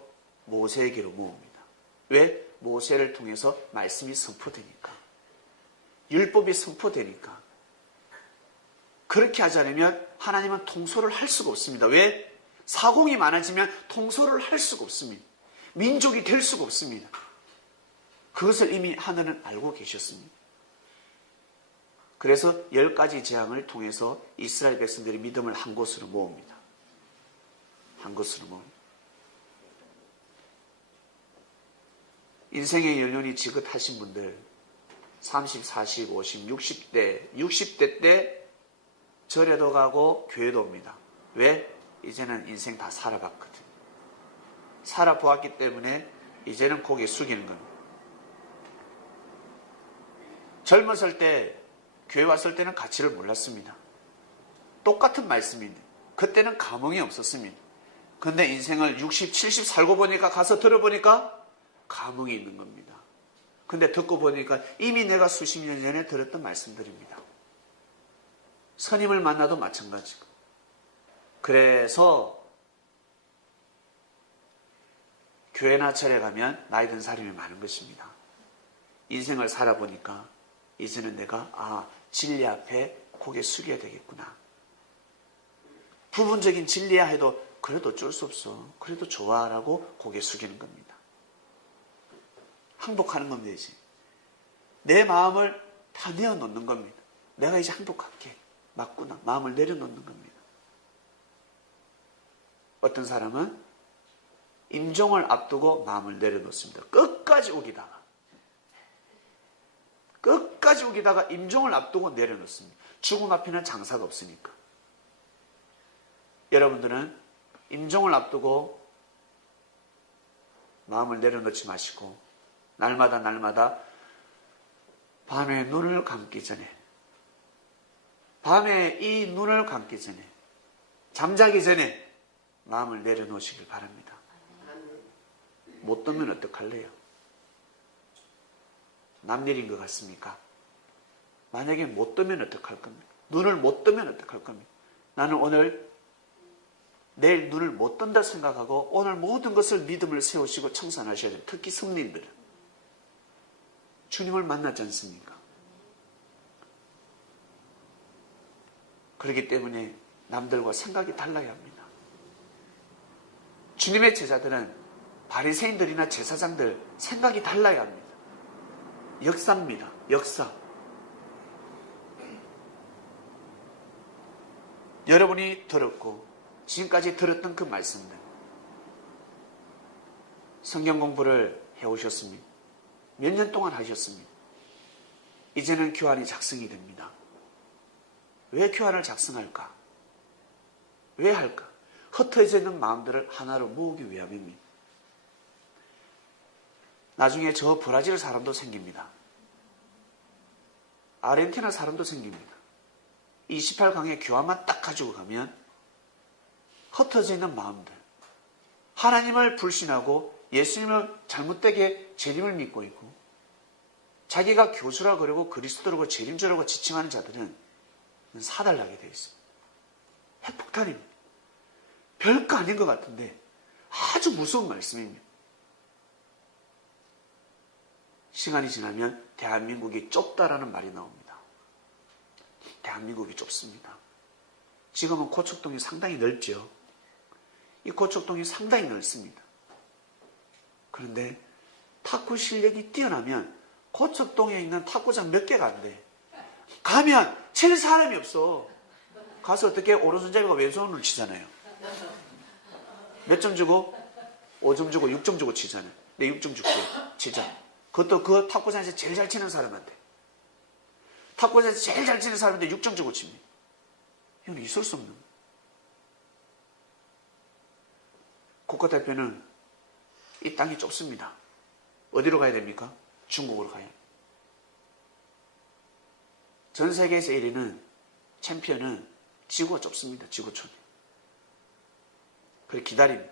모세에게로 모읍니다. 왜? 모세를 통해서 말씀이 선포되니까. 율법이 선포되니까. 그렇게 하지 않으면 하나님은 통솔을 할 수가 없습니다. 왜? 사공이 많아지면 통솔을 할 수가 없습니다. 민족이 될 수가 없습니다. 그것을 이미 하늘은 알고 계셨습니다. 그래서 10가지 재앙을 통해서 이스라엘 백성들의 믿음을 한 곳으로 모읍니다. 한 곳으로 모읍니다. 인생의 연륜이 지긋하신 분들 30, 40, 50, 60대 때 절에도 가고 교회도 옵니다. 왜? 이제는 인생 다 살아봤거든. 살아보았기 때문에 이제는 고개 숙이는 겁니다. 젊었을 때 교회 왔을 때는 가치를 몰랐습니다. 똑같은 말씀인데 그때는 감흥이 없었습니다. 근데 인생을 60, 70 살고 보니까 가서 들어보니까 감흥이 있는 겁니다. 근데 듣고 보니까 이미 내가 수십 년 전에 들었던 말씀들입니다. 스님을 만나도 마찬가지고. 그래서 교회나 절에 가면 나이 든 사람이 많은 것입니다. 인생을 살아보니까 이제는 내가 진리 앞에 고개 숙여야 되겠구나. 부분적인 진리야 해도 그래도 어쩔 수 없어. 그래도 좋아라고 고개 숙이는 겁니다. 항복하는 겁니다. 이제 내 마음을 다 내어놓는 겁니다. 내가 이제 항복할게. 맞구나. 마음을 내려놓는 겁니다. 어떤 사람은 임종을 앞두고 마음을 내려놓습니다. 끝까지 우기다가 임종을 앞두고 내려놓습니다. 죽음 앞에는 장사가 없으니까. 여러분들은 임종을 앞두고 마음을 내려놓지 마시고 날마다 밤에 눈을 감기 전에 밤에 이 눈을 감기 전에 잠자기 전에 마음을 내려놓으시길 바랍니다. 못 뜨면 어떡할래요? 남일인 것 같습니까? 만약에 못 뜨면 어떡할 겁니까? 눈을 못 뜨면 어떡할 겁니까? 나는 오늘 내일 눈을 못 뜬다 생각하고 오늘 모든 것을 믿음을 세우시고 청산하셔야 돼요. 특히 성린들은 주님을 만나지 않습니까? 그렇기 때문에 남들과 생각이 달라야 합니다. 주님의 제자들은 바리새인들이나 제사장들 생각이 달라야 합니다. 역사입니다. 역사. 여러분이 들었고 지금까지 들었던 그 말씀들 성경 공부를 해오셨습니다. 몇 년 동안 하셨습니다. 이제는 교환이 작성이 됩니다. 왜 교환을 작성할까? 왜 할까? 흩어져 있는 마음들을 하나로 모으기 위함입니다. 나중에 저 브라질 사람도 생깁니다. 아르헨티나 사람도 생깁니다. 28강의 교환만 딱 가지고 가면 흩어져 있는 마음들, 하나님을 불신하고 예수님을 잘못되게 재림을 믿고 있고 자기가 교주라 그러고 그리스도라고 재림주라고 지칭하는 자들은 사달나게 되어 있습니다. 핵폭탄입니다. 별거 아닌 것 같은데 아주 무서운 말씀입니다. 시간이 지나면 대한민국이 좁다라는 말이 나옵니다. 대한민국이 좁습니다. 지금은 고척동이 상당히 넓죠. 이 고척동이 상당히 넓습니다. 그런데 탁구 실력이 뛰어나면 고척동에 있는 탁구장 몇 개가 안 돼. 가면 칠 사람이 없어. 가서 어떻게 오른손잡이가 왼손으로 치잖아요. 몇 점 주고? 5점 주고 6점 주고 치잖아요. 내 6점 줄게. 치자. 그것도 그 탁구장에서 제일 잘 치는 사람한테. 탁구장에서 제일 잘 치는 사람한테 6점 주고 칩니다. 이건 있을 수 없는 거예요. 국가대표는 이 땅이 좁습니다. 어디로 가야 됩니까? 중국으로 가요. 전 세계에서 1위는 챔피언은 지구가 좁습니다. 지구촌이. 그래 기다립니다.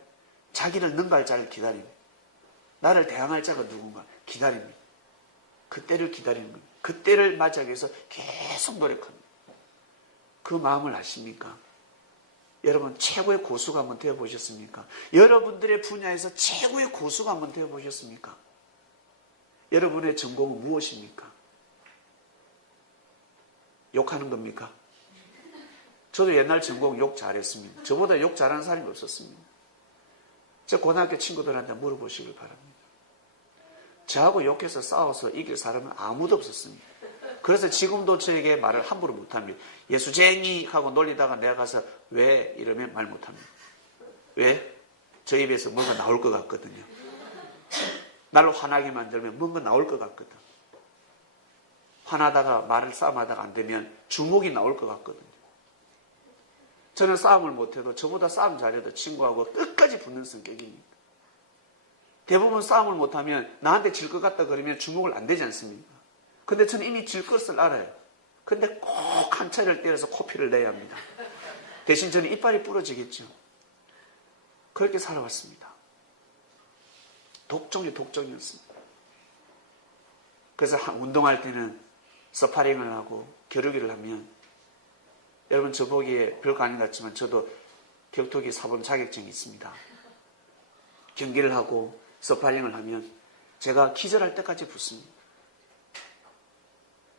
자기를 능가할 자를 기다립니다. 나를 대항할 자가 누군가 기다립니다. 그때를 기다리는 겁니다. 그때를 맞이하기 위해서 계속 노력합니다. 그 마음을 아십니까? 여러분 최고의 고수가 한번 되어보셨습니까? 여러분들의 분야에서 최고의 고수가 한번 되어보셨습니까? 여러분의 전공은 무엇입니까? 욕하는 겁니까? 저도 옛날 전공 욕 잘했습니다. 저보다 욕 잘하는 사람이 없었습니다. 저 고등학교 친구들한테 물어보시길 바랍니다. 저하고 욕해서 싸워서 이길 사람은 아무도 없었습니다. 그래서 지금도 저에게 말을 함부로 못합니다. 예수쟁이 하고 놀리다가 내가 가서 왜 이러면 말 못합니다. 왜? 저 입에서 뭔가 나올 것 같거든요. 나를 화나게 만들면 뭔가 나올 것 같거든. 화나다가 말을 싸움하다가 안 되면 주먹이 나올 것 같거든요. 저는 싸움을 못해도 저보다 싸움 잘해도 친구하고 끝까지 붙는 성격입니다. 대부분 싸움을 못하면 나한테 질 것 같다 그러면 주먹을 안 대지 않습니까? 근데 저는 이미 질 것을 알아요. 근데 꼭 한 차례를 때려서 코피를 내야 합니다. 대신 저는 이빨이 부러지겠죠. 그렇게 살아왔습니다. 독종이 독종이었습니다. 그래서 운동할 때는 서파링을 하고 겨루기를 하면 여러분 저 보기에 별거 아닌 것 같지만 저도 격투기 사범 자격증이 있습니다. 경기를 하고 서파링을 하면 제가 기절할 때까지 붙습니다.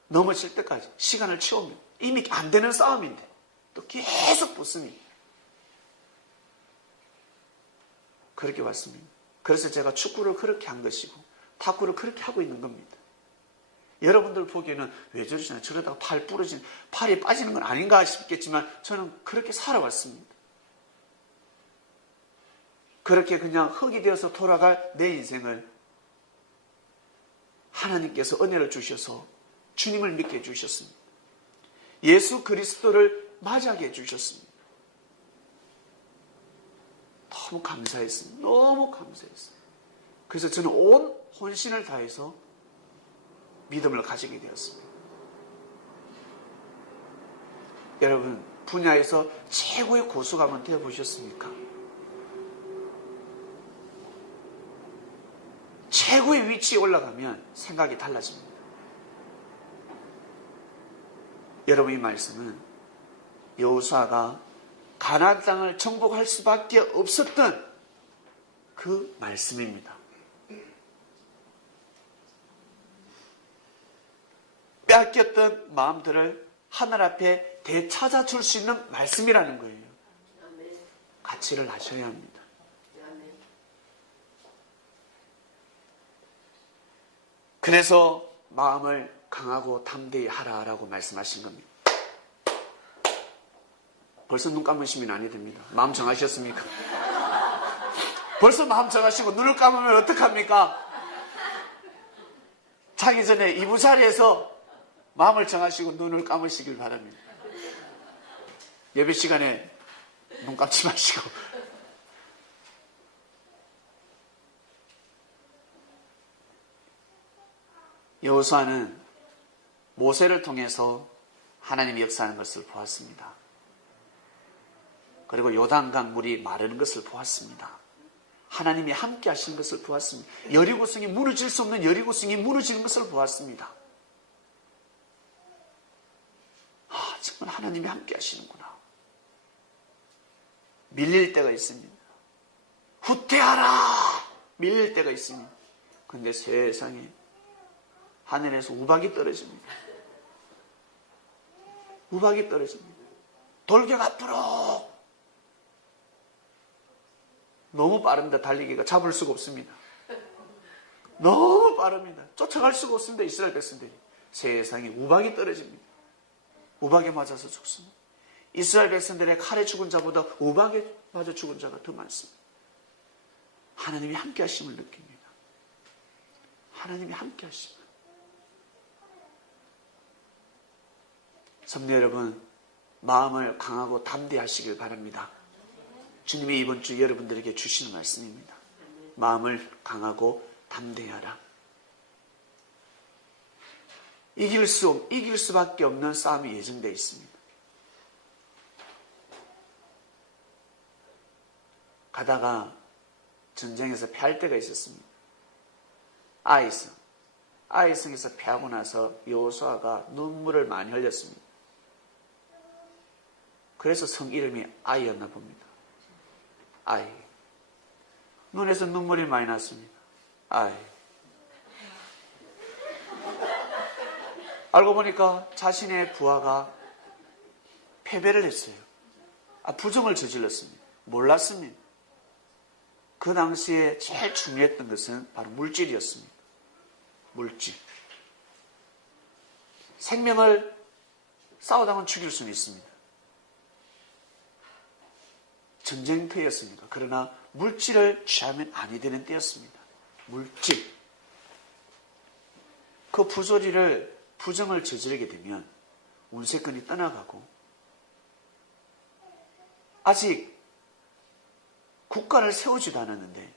넘어질 때까지 시간을 채우면 이미 안 되는 싸움인데 또 계속 붙습니다. 그렇게 왔습니다. 그래서 제가 축구를 그렇게 한 것이고 탁구를 그렇게 하고 있는 겁니다. 여러분들 보기에는 왜 저러시나 저러다가 팔이 빠지는 건 아닌가 싶겠지만 저는 그렇게 살아왔습니다. 그렇게 그냥 흙이 되어서 돌아갈 내 인생을 하나님께서 은혜를 주셔서 주님을 믿게 해주셨습니다. 예수 그리스도를 맞이하게 해주셨습니다. 너무 감사했습니다. 너무 감사했습니다. 그래서 저는 온 혼신을 다해서 믿음을 가지게 되었습니다. 여러분 분야에서 최고의 고수가 한번 되어보셨습니까? 최고의 위치에 올라가면 생각이 달라집니다. 여러분 이 말씀은 여호수아가 가나안 땅을 정복할 수밖에 없었던 그 말씀입니다. 빼앗겼던 마음들을 하늘 앞에 되찾아줄 수 있는 말씀이라는 거예요. 가치를 아셔야 합니다. 그래서 마음을 강하고 담대히 하라라고 말씀하신 겁니다. 벌써 눈 감으시면 아니 됩니다. 마음 정하셨습니까? 벌써 마음 정하시고 눈을 감으면 어떡합니까? 자기 전에 이부 자리에서 마음을 정하시고 눈을 감으시길 바랍니다. 예배 시간에 눈 감지 마시고. 여호수아는 모세를 통해서 하나님이 역사하는 것을 보았습니다. 그리고 요단강 물이 마르는 것을 보았습니다. 하나님이 함께 하시는 것을 보았습니다. 여리고성이 무너질 수 없는 여리고성이 무너지는 것을 보았습니다. 정말 하나님이 함께 하시는구나. 밀릴 때가 있습니다. 후퇴하라! 밀릴 때가 있습니다. 근데 세상에 하늘에서 우박이 떨어집니다. 우박이 떨어집니다. 돌격 앞으로! 너무 빠른데 달리기가 잡을 수가 없습니다. 너무 빠릅니다. 쫓아갈 수가 없습니다. 이스라엘 백성들이. 세상에 우박이 떨어집니다. 우박에 맞아서 죽습니다. 이스라엘 백성들의 칼에 죽은 자보다 우박에 맞아 죽은 자가 더 많습니다. 하나님이 함께 하심을 느낍니다. 하나님이 함께 하심을. 성도 여러분, 마음을 강하고 담대하시길 바랍니다. 주님이 이번 주 여러분들에게 주시는 말씀입니다. 마음을 강하고 담대하라. 이길 수밖에 없는 싸움이 예정되어 있습니다. 가다가 전쟁에서 패할 때가 있었습니다. 아이성에서 패하고 나서 여호수아가 눈물을 많이 흘렸습니다. 그래서 성 이름이 아이였나 봅니다. 아이. 눈에서 눈물이 많이 났습니다. 아이. 알고 보니까 자신의 부하가 패배를 했어요. 부정을 저질렀습니다. 몰랐습니다. 그 당시에 제일 중요했던 것은 바로 물질이었습니다. 물질. 생명을 싸우다가 죽일 수는 있습니다. 전쟁터였습니다. 그러나 물질을 취하면 아니 되는 때였습니다. 물질. 그 부정을 저지르게 되면 운세권이 떠나가고 아직 국가를 세우지도 않았는데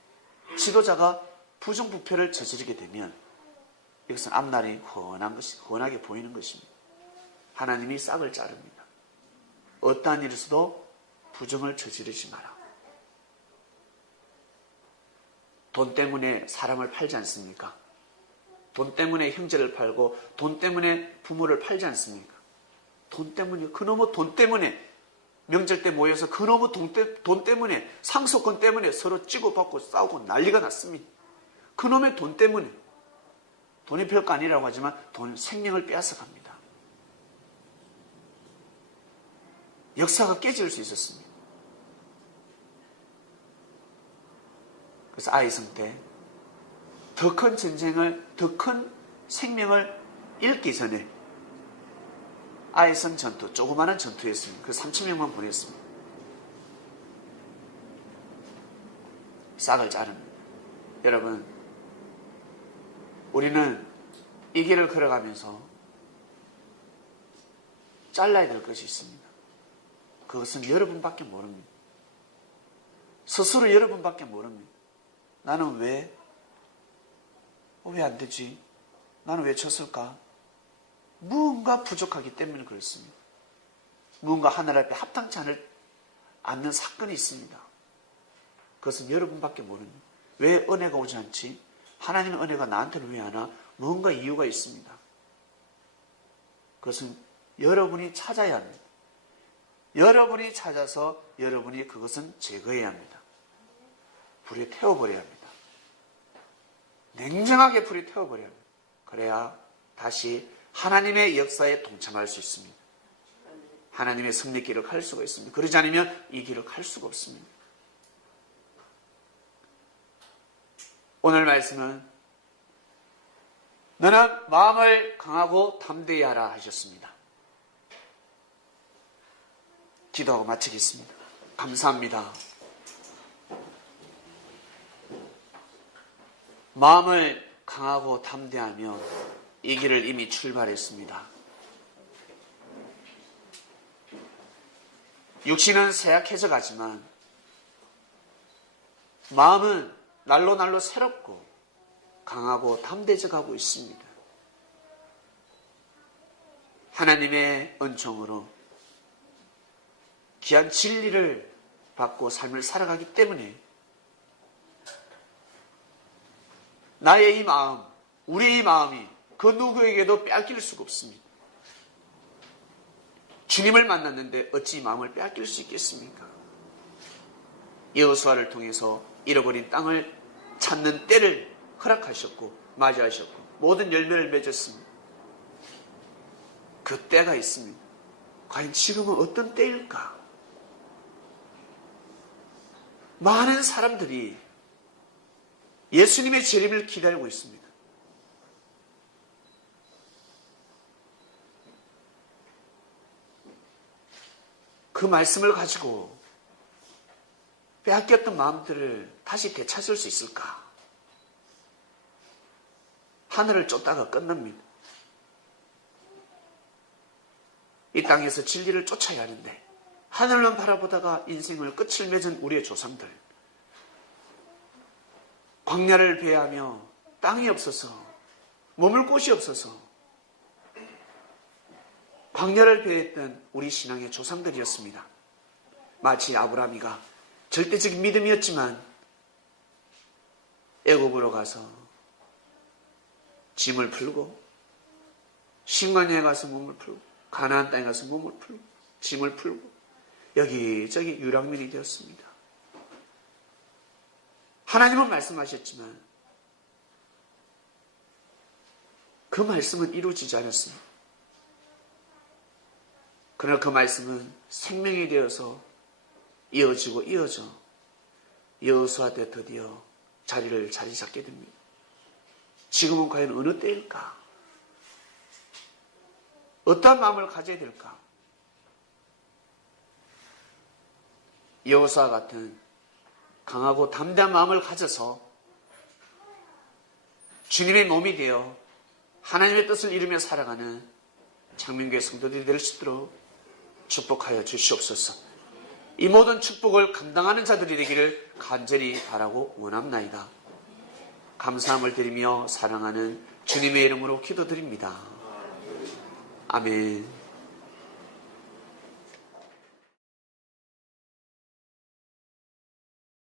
지도자가 부정부패를 저지르게 되면 이것은 앞날이 훤하게 보이는 것입니다. 하나님이 싹을 자릅니다. 어떠한 일에서도 부정을 저지르지 마라. 돈 때문에 사람을 팔지 않습니까? 돈 때문에 형제를 팔고 돈 때문에 부모를 팔지 않습니까? 돈 때문에, 그놈의 돈 때문에 명절 때 모여서 그놈의 돈 때문에 상속권 때문에 서로 찌고받고 싸우고 난리가 났습니다. 그놈의 돈 때문에. 돈이 별거 아니라고 하지만 돈은 생명을 빼앗아 갑니다. 역사가 깨질 수 있었습니다. 그래서 아이성 때 더 큰 전쟁을, 더 큰 생명을 잃기 전에 아이성 전투, 조그마한 전투였습니다. 그 3,000명만 보냈습니다. 싹을 자릅니다. 여러분, 우리는 이 길을 걸어가면서 잘라야 될 것이 있습니다. 그것은 여러분밖에 모릅니다. 스스로 여러분밖에 모릅니다. 나는 왜 안 되지? 나는 왜 졌을까? 무언가 부족하기 때문에 그렇습니다. 무언가 하늘 앞에 합당치 않는 사건이 있습니다. 그것은 여러분밖에 모릅니다. 왜 은혜가 오지 않지? 하나님의 은혜가 나한테는 왜 안 와? 뭔가 이유가 있습니다. 그것은 여러분이 찾아야 합니다. 여러분이 찾아서 여러분이 그것은 제거해야 합니다. 불에 태워버려야 합니다. 냉정하게 불에 태워버려야 합니다. 그래야 다시 하나님의 역사에 동참할 수 있습니다. 하나님의 승리 길을 갈 수가 있습니다. 그러지 않으면 이 길을 갈 수가 없습니다. 오늘 말씀은 너는 마음을 강하고 담대히 하라 하셨습니다. 기도하고 마치겠습니다. 감사합니다. 마음을 강하고 담대하며 이 길을 이미 출발했습니다. 육신은 쇠약해져 가지만 마음은 날로 새롭고 강하고 담대해져 가고 있습니다. 하나님의 은총으로 귀한 진리를 받고 삶을 살아가기 때문에 나의 이 마음, 우리의 마음이 그 누구에게도 빼앗길 수가 없습니다. 주님을 만났는데 어찌 이 마음을 빼앗길 수 있겠습니까? 여호수아를 통해서 잃어버린 땅을 찾는 때를 허락하셨고 맞이하셨고 모든 열매를 맺었습니다. 그 때가 있습니다. 과연 지금은 어떤 때일까? 많은 사람들이 예수님의 재림을 기다리고 있습니다. 그 말씀을 가지고 빼앗겼던 마음들을 다시 되찾을 수 있을까? 하늘을 쫓다가 끝납니다. 이 땅에서 진리를 쫓아야 하는데 하늘만 바라보다가 인생을 끝을 맺은 우리의 조상들, 광야를 배회하며 땅이 없어서 머물 곳이 없어서 광야를 배회했던 우리 신앙의 조상들이었습니다. 마치 아브라함이가 절대적인 믿음이었지만 애굽으로 가서 짐을 풀고 신관야에 가서 몸을 풀고 가나안 땅에 가서 몸을 풀고 짐을 풀고 여기저기 유랑민이 되었습니다. 하나님은 말씀하셨지만 그 말씀은 이루어지지 않았습니다. 그러나 그 말씀은 생명이 되어서 이어지고 이어져 여호수아 때 드디어 자리 잡게 됩니다. 지금은 과연 어느 때일까? 어떠한 마음을 가져야 될까? 여호수아 같은 강하고 담대한 마음을 가져서 주님의 몸이 되어 하나님의 뜻을 이루며 살아가는 창민교회 성도들이 될 수 있도록 축복하여 주시옵소서. 이 모든 축복을 감당하는 자들이 되기를 간절히 바라고 원합나이다. 감사함을 드리며 사랑하는 주님의 이름으로 기도드립니다. 아멘.